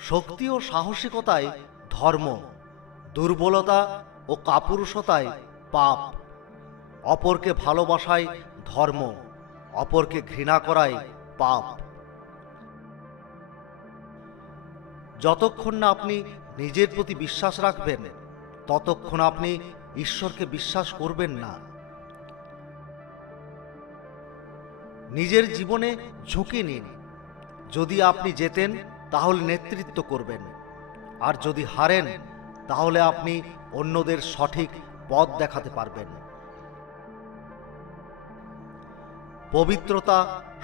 শক্তি ও সাহসিকতায় ধর্ম, দুর্বলতা ও কাপুরুষতায় পাপ। অপরকে ভালোবাসায় ধর্ম, অপরকে ঘৃণা করায় পাপ। যতক্ষণ না আপনি নিজের প্রতি বিশ্বাস রাখবেন, ততক্ষণ আপনি ঈশ্বরকে বিশ্বাস করবেন না। নিজের জীবনে ঝুঁকি নিন। যদি আপনি জেতেন তাহলে নেতৃত্ব করবেন। আর যদি হারেন, তাহলে আপনি অন্যদের সঠিক পথ দেখাতে পারবেন। পবিত্রতা,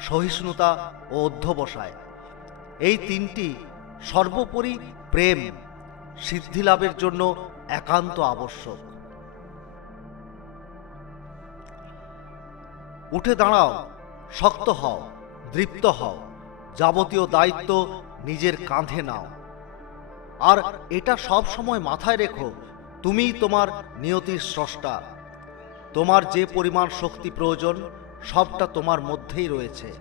সহিষ্ণুতা ও অধ্যবসায়, এই তিনটি সর্বোপরি প্রেম, সিদ্ধি লাভের জন্য একান্ত আবশ্যক। উঠে দাঁড়াও, শক্ত হও, দৃপ্ত হও, যাবতীয় দায়িত্ব নিজের কাঁধে নাও। আর এটা সব সময় মাথায় রেখো, তুমিই তোমার নিয়তির স্রষ্টা। তোমার যে পরিমাণ শক্তি প্রয়োজন, সবটা তোমার মধ্যেই রয়েছে।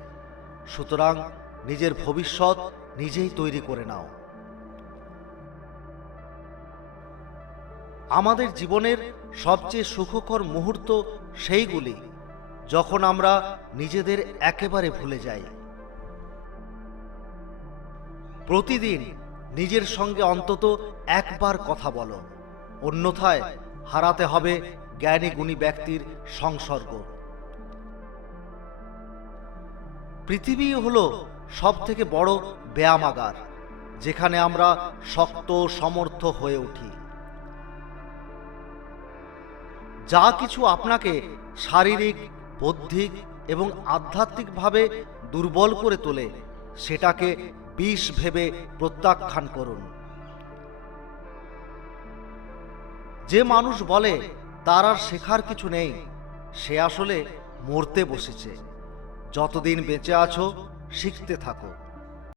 সুতরাং নিজের ভবিষ্যৎ নিজেই তৈরি করে নাও। আমাদের জীবনের সবচেয়ে সুখকর মুহূর্ত সেইগুলি, যখন আমরা নিজেদের একেবারে ভুলে যাই। প্রতিদিন নিজের সঙ্গে অন্তত একবার কথা বলো। অন্যথায় হারাতে হবে জ্ঞানী গুণী ব্যক্তির সংসর্গ। পৃথিবী হলো সব থেকে বড় ব্যায়ামাগার, যেখানে আমরা শক্ত, সমর্থ হয়ে উঠি। যা কিছু আপনাকে শারীরিক, বৌদ্ধিক এবং আধ্যাত্মিকভাবে দুর্বল করে তোলে সেটাকে বিষ ভেবে প্রত্যাখ্যান করুন। যে মানুষ বলে, তার আর শেখার কিছু নেই, সে আসলে মরতে বসেছে। যতদিন বেঁচে আছো, শিখতে থাকো।